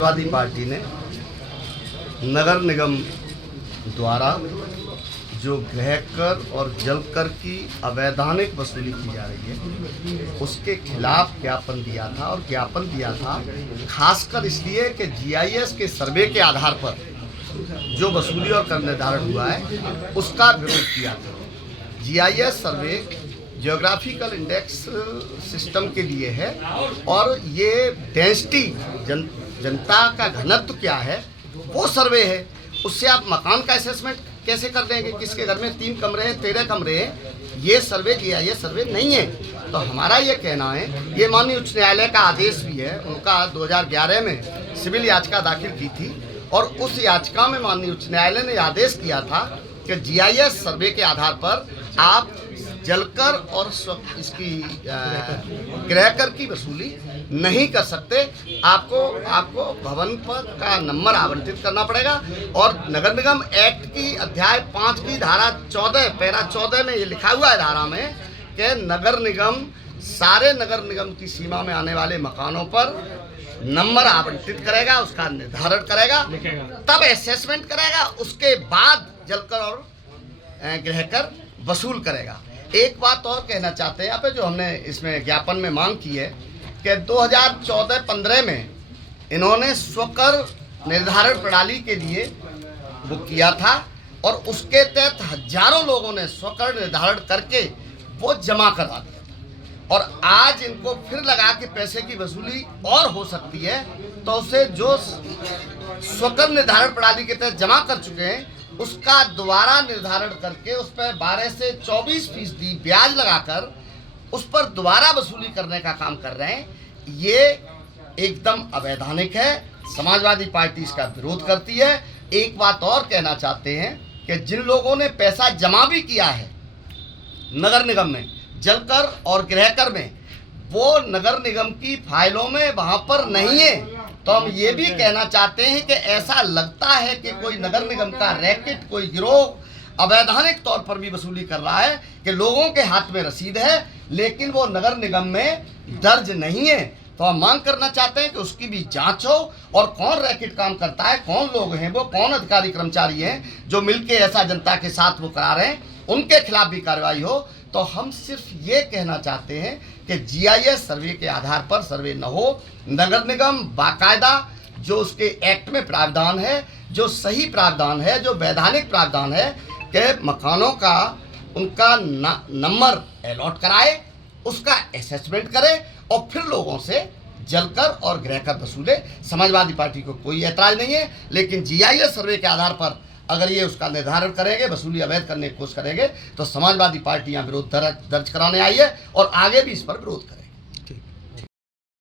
Samajwadi party ने नगर निगम द्वारा जो गृह कर और जल कर की अवैधानिक वसूली की जा रही है उसके खिलाफ ज्ञापन दिया था। और ज्ञापन दिया था खासकर इसलिए कि जीआईएस के सर्वे के आधार पर जो वसूली और कर निर्धारण हुआ है उसका विरोध किया था। जीआईएस सर्वे जियोग्राफिकल इंडेक्स सिस्टम के लिए है और ये डेंसिटी जनता का घनत्व क्या है वो सर्वे है। उससे आप मकान का असेसमेंट कैसे कर देंगे? किसके घर में 3 कमरे हैं, 13 कमरे हैं? ये सर्वे ये सर्वे नहीं है। तो हमारा ये कहना है, ये माननीय उच्च न्यायालय का आदेश भी है, उनका 2011 में सिविल याचिका दाखिल की थी और उस याचिका में माननीय उच्च न्यायालय ने आदेश किया था कि जीआईएस सर्वे के आधार पर आप जलकर और इसकी गृह कर की वसूली नहीं कर सकते। आपको भवन पर का नंबर आवंटित करना पड़ेगा। और नगर निगम एक्ट की अध्याय 5 की धारा 14 पैरा 14 में ये लिखा हुआ है धारा में कि नगर निगम सारे नगर निगम की सीमा में आने वाले मकानों पर नंबर आवंटित करेगा, उसका निर्धारण करेगा, तब असेसमेंट करेगा, उसके बाद जलकर और गृह कर वसूल करेगा। एक बात और कहना चाहते हैं यहाँ पे जो हमने इसमें ज्ञापन में मांग की है कि 2014-15 में इन्होंने स्वकर निर्धारण प्रणाली के लिए वो किया था और उसके तहत हजारों लोगों ने स्वकर निर्धारण करके वो जमा करवा दिया था। और आज इनको फिर लगा कि पैसे की वसूली और हो सकती है, तो उसे जो स्वकर निर्धारण प्रणाली के तहत जमा कर चुके हैं उसका दोबारा निर्धारण करके उस पर 12 से 24% ब्याज लगाकर उस पर दोबारा वसूली करने का काम कर रहे हैं। ये एकदम अवैधानिक है। समाजवादी पार्टी इसका विरोध करती है। एक बात और कहना चाहते हैं कि जिन लोगों ने पैसा जमा भी किया है नगर निगम में जलकर और गृह कर में, वो नगर निगम की फाइलों में वहाँ पर नहीं है। तो हम ये भी कहना चाहते हैं कि ऐसा लगता है कि कोई नगर निगम का रैकेट, कोई गिरोह अवैधानिक तौर पर भी वसूली कर रहा है कि लोगों के हाथ में रसीद है लेकिन वो नगर निगम में दर्ज नहीं है। तो हम मांग करना चाहते हैं कि उसकी भी जांच हो और कौन रैकेट काम करता है, कौन लोग हैं वो, कौन अधिकारी कर्मचारी हैं जो मिलके ऐसा जनता के साथ वो करा रहे हैं, उनके खिलाफ भी कार्रवाई हो। तो हम सिर्फ ये कहना चाहते हैं कि जीआईएस सर्वे के आधार पर सर्वे न हो। नगर निगम बाकायदा जो उसके एक्ट में प्रावधान है, जो सही प्रावधान है, जो वैधानिक प्रावधान है कि मकानों का उनका नंबर अलॉट कराए, उसका असेसमेंट करे और फिर लोगों से जलकर और गृह कर वसूले। समाजवादी पार्टी को कोई ऐतराज नहीं है, लेकिन जीआईएस सर्वे के आधार पर अगर ये उसका निर्धारण करेंगे, वसूली अवैध करने की कोशिश करेंगे, तो समाजवादी पार्टी यहाँ विरोध दर्ज कराने आई है और आगे भी इस पर विरोध करेगी।